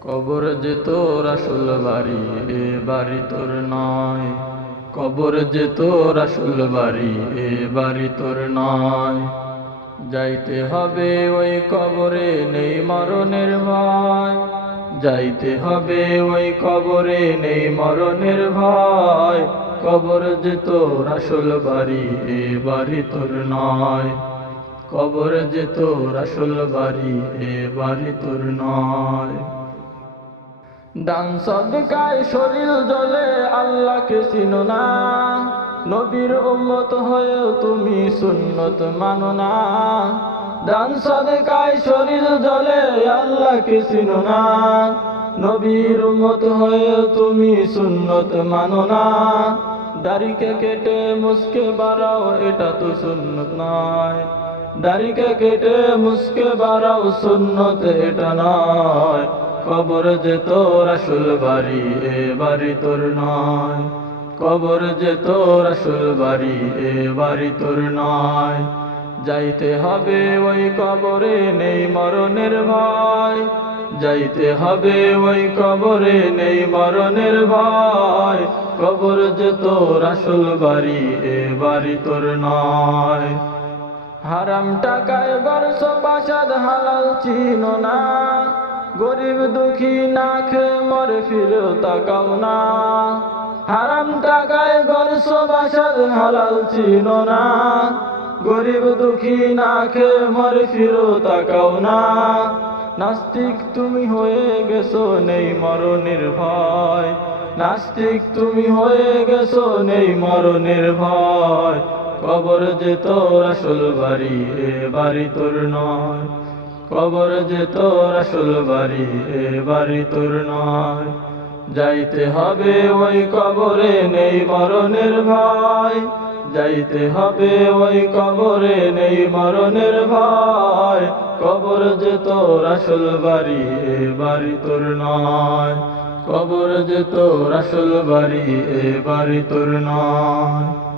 কবর যে তোর আসল বাড়ি, এ বাড়ি তোর নয়। কবর যে তোর আসল বাড়ি, এ বাড়ি তোর নয়। যাইতে হবে ওই কবরে নেই মরণের ভয়। যাইতে হবে ওই কবরে নেই মরণের ভয়। কবর যে তোর আসল বাড়ি, এ বাড়ি তোর নয়। কবর যে তোর আসল বাড়ি, এ বাড়ি তোর নয়। দান সদকায় শরীর জলে আল্লাহকে চিনো না। নবীর উম্মত হয়েও তুমি সুন্নত মানো না। দান সদকায় শরীর জলে আল্লাহকে চিনো না। নবীর উম্মত হয়েও তুমি সুন্নত মানো না। দাড়িকে কেটে মুসকে বাড়াও, এটা তো সুন্নত নয়। দাড়িকে কেটে মুসকে বাড়াও, সুন্নত এটা নয়। কবর যে তোর আসল বাড়ি, এ বাড়ি তোর নয়। কবর যে তোর আসল বাড়ি, এ বাড়ি তোর নয়। যাইতে হবে ওই কবরে নেই মরণের ভয়। যাইতে হবে ওই কবরে নেই মরণের ভয়। কবর যে তোর আসল বাড়ি, এ বাড়ি তোর নয়। হারাম টাকায় গরস বাসাদ হালাল চিনো না। গরিব দুঃখী না খেয়ে মরে ফিরেও তাকাও না। হারাম টাকায় গরস বাসাদ হালাল চিনো না। গরিব দুঃখী না খেয়ে মরে ফিরো তাকাও না। নাস্তিক তুমি হয়ে গেছো নেই মরণের ভয়। নাস্তিক তুমি হয়ে গেছো নেই মরণের ভয়। কবর যে তোর আসল বাড়ি, এ বাড়ি তোর নয়। কবর যে তোর আসল বাড়ি, এ বাড়ি তোর নয়। যাইতে হবে ওই কবরে নেই মরণের ভাই যাইতে হবে ওই কবরে নেই মরণের ভাই কবর যে তোর আসল বাড়ি, এ বাড়ি তোর নয়। কবর যে তোর আসল বাড়ি, এ বাড়ি তোর নয়।